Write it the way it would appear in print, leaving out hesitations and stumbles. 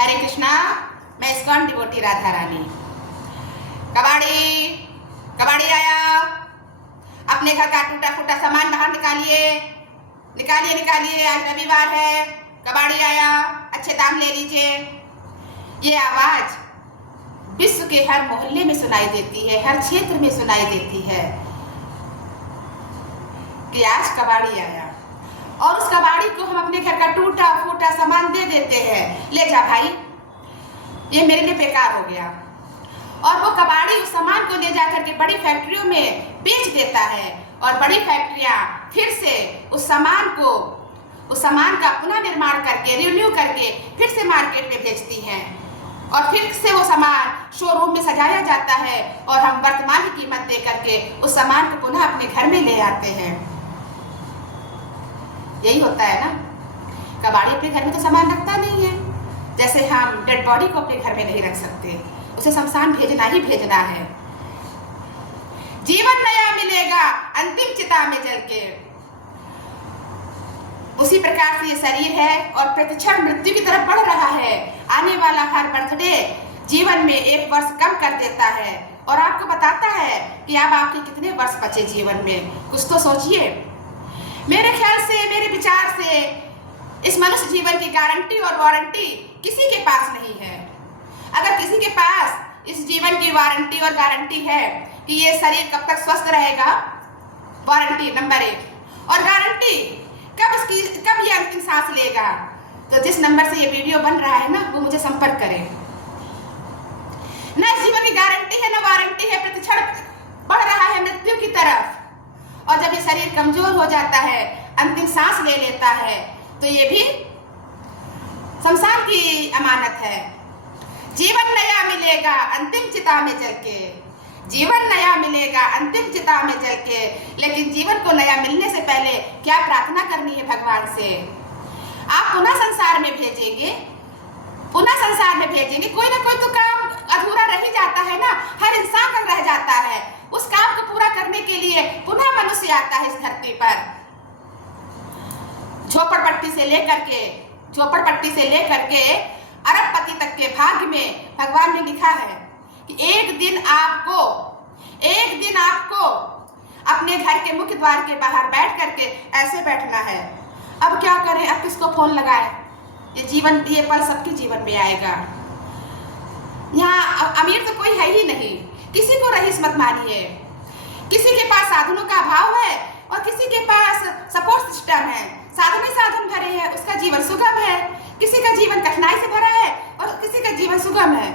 हरे कृष्णा। मैं ISKCON devotee Radha Rani. कबाड़ी कबाड़ी आया, अपने घर का टूटा फूटा सामान बाहर निकालिए निकालिए निकालिए। आज रविवार है, कबाड़ी आया, अच्छे दाम ले लीजिए। ये आवाज विश्व के हर मोहल्ले में सुनाई देती है, हर क्षेत्र में सुनाई देती है कि आज कबाड़ी आया। और उस कबाड़ी को हम अपने घर का टूटा फूटा सामान दे देते हैं, ले जा भाई, ये मेरे लिए बेकार हो गया। और वो कबाड़ी उस सामान को ले जाकर के बड़ी फैक्ट्रियों में बेच देता है और बड़ी फैक्ट्रियां फिर से उस सामान का पुनः निर्माण करके रिन्यू करके फिर से मार्केट में बेचती हैं और फिर से वो सामान शोरूम में सजाया जाता है और हम वर्तमान की कीमत दे करके उस सामान को पुनः अपने घर में ले आते हैं। यही होता है ना, कबाड़ी अपने घर में तो सामान रखता नहीं है। जैसे हम डेड बॉडी को अपने घर में नहीं रख सकते, उसे शमशान भेजना ही भेजना है। जीवन नया मिलेगा अंतिम चिता में जल के, उसी प्रकार से ये शरीर है और प्रतिक्षण मृत्यु की तरफ बढ़ रहा है। आने वाला हर बर्थडे जीवन में 1 वर्ष कम कर देता है और आपको बताता है कि अब आपके कितने वर्ष बचे जीवन में। कुछ तो सोचिए। मेरे ख्याल से, मेरे विचार से इस मनुष्य जीवन की गारंटी और वारंटी किसी के पास नहीं है। अगर किसी के पास इस जीवन की वारंटी और गारंटी है कि ये शरीर कब तक स्वस्थ रहेगा, वारंटी नंबर 1, और गारंटी कब ये अंतिम सांस लेगा, तो जिस नंबर से ये वीडियो बन रहा है ना, वो मुझे संपर्क करें। ना इस जीवन की गारंटी है ना वारंटी है, प्रतिक्षण बढ़ रहा है मृत्यु की तरफ। और जब ये शरीर कमजोर हो जाता है, अंतिम सांस ले लेता है, तो ये भी शमशान की अमानत है। जीवन नया मिलेगा अंतिम चिता में जल के, जीवन नया मिलेगा अंतिम चिता में जल के। लेकिन जीवन को नया मिलने से पहले क्या प्रार्थना करनी है भगवान से? आप पुनः संसार में भेजेंगे, पुनः संसार में भेजेंगे। कोई ना कोई तो काम अधूरा रह ही जाता है ना, हर इंसान का रह जाता है। उस काम को पूरा करने के लिए पुनः मनुष्य आता है इस धरती पर। झोपड़पट्टी से लेकर के अरबपति तक के भाग्य में भगवान ने लिखा है कि एक दिन आपको अपने घर के मुख्य द्वार के बाहर बैठ करके ऐसे बैठना है। अब क्या करें, अब किसको फोन लगाए? ये पल सबके जीवन में आएगा। यहाँ अमीर तो कोई है ही नहीं, किसी को रईस मत मानिए। किसी के पास साधनों का अभाव है और किसी के पास सपोर्ट सिस्टम है, साधन ही साधन भरे हैं, उसका जीवन सुगम है। किसी का जीवन कठिनाई से भरा है और किसी का जीवन सुगम है।